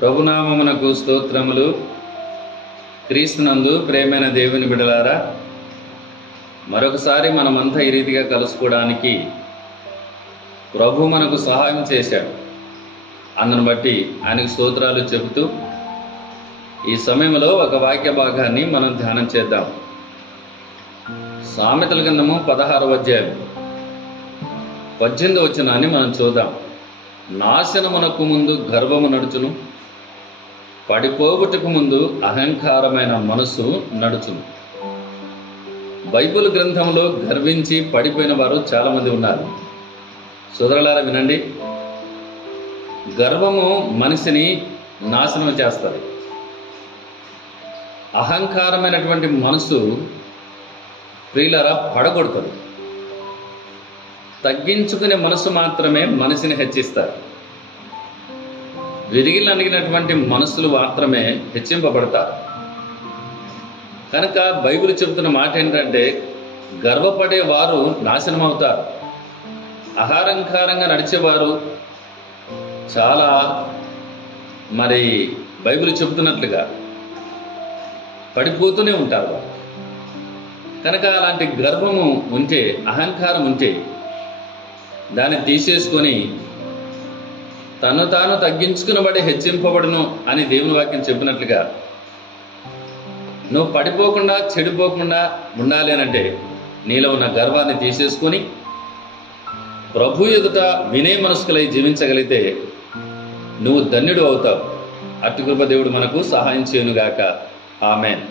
ప్రభునామమునకు స్తోత్రములు. క్రీస్తునందు ప్రేమైన దేవుని బిడ్డలారా, మరొకసారి మనమంతా ఈ రీతిగా కలుసుకోవడానికి ప్రభు మనకు సహాయం చేశాడు. అందును బట్టి ఆయనకు స్తోత్రాలు చెబుతూ ఈ సమయంలో ఒక వాక్య భాగాన్ని మనం ధ్యానం చేద్దాం. సామెతల గ్రంథము 16వ అధ్యాయం 18వ వచనాన్ని మనం చూద్దాం. నాశనమునకు ముందు గర్వము నడుచును, పడిపోవుటకు ముందు అహంకారమైన మనసు నడుచును. బైబిల్ గ్రంథంలో గర్వించి పడిపోయిన వారు చాలామంది ఉన్నారు. సోదరులారా వినండి, గర్వము మనిషిని నాశనం చేస్తుంది. అహంకారమైనటువంటి మనసు ప్రియులారా పడగొడుతుంది. తగ్గించుకునే మనసు మాత్రమే మనిషిని హెచ్చిస్తారు. విరిగిలనిగినటువంటి మనసులు మాత్రమే హెచ్చింపబడతారు. కనుక బైబిల్ చెబుతున్న మాట ఏంటంటే, గర్వపడే వారు నాశనం అవుతారు. అహంకారంగా నడిచేవారు చాలా బైబిల్ చెబుతున్నట్లుగా పడిపోతూనే ఉంటారు. కనుక అలాంటి గర్వము ఉంటే, అహంకారం ఉంటే దాన్ని తీసేసుకొని తను తాను తగ్గించుకునబడి హెచ్చింపబడును అని దేవుని వాక్యం చెప్పినట్లుగా నువ్వు పడిపోకుండా చెడిపోకుండా ఉండాలి అనంటే నీలో ఉన్న గర్వాన్ని తీసేసుకొని ప్రభు ఎదుట వినయ మనస్కులై జీవించగలిగితే నువ్వు ధన్యుడు అవుతావు. అట్టి కృప దేవుడు మనకు సహాయం చేయనుగాక. ఆమేన్.